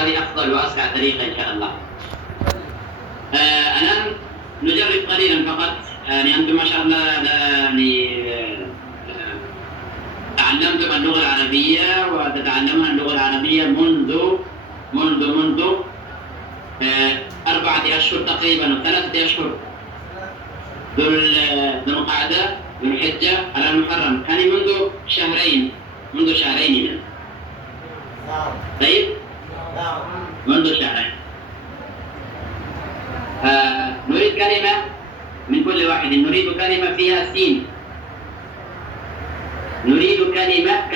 هذه أفضل وأسرع طريقة إن شاء الله. الآن نجرب قليلا فقط. يعني أنتم ما شاء الله يعني تعلمتم اللغة العربية وتتعلمون اللغة العربية منذ 4 أشهر تقريبا أو 3 أشهر. ذو القعدة، ذو الحجة، على المحرم، يعني منذ شهرين. طيب؟ منذ شهرين. نريد كلمة من كل واحد. نريد كلمة فيها سين. نريد كلمة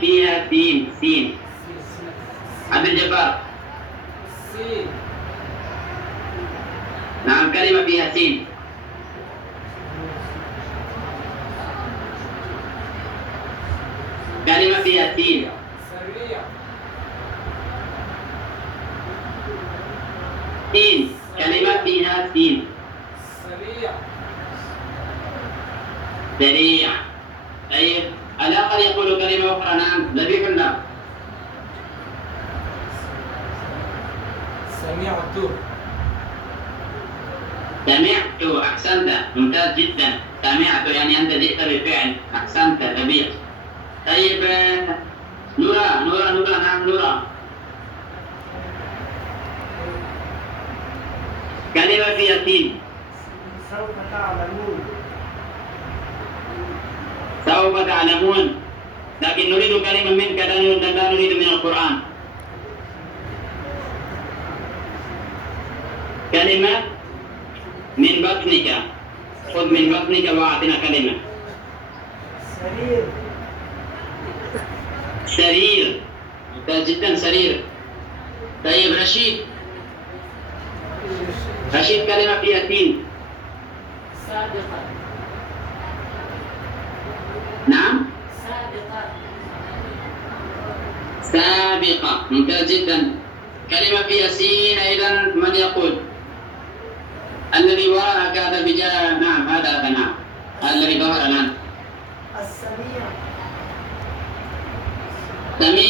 فيها سين. عبد الجبار. سين. نعم، كلمة فيها سين. كلمة فيها سين. سريع. سين. كلمة فيها سين. سريع. طيب، الآخر يقول كلمة أخرى. نعم، ذبيح الله. سمعت. أحسنت، ممتاز جدا. سمعت يعني أنت جئت بالفعل. أحسنت، ذبيح. طيب، نورا. نعم، نورا. كلمة فيها سين. سوف تعلمون. لكن نريد كلمة منك، لا نريد من القرآن. كلمة من بطنك. خذ من بطنك وأعطنا كلمة. سرير. ممتاز جدا، سرير. طيب، رشيد. كلمة فيها سين. سابقة. نعم، سابقة. ممتاز جدا. كلمة فيها سين أيضا. من يقول؟ الذي وراءك هذا بجاء. نعم، هذا نعم، الذي ظهر الآن. السميع. سميع.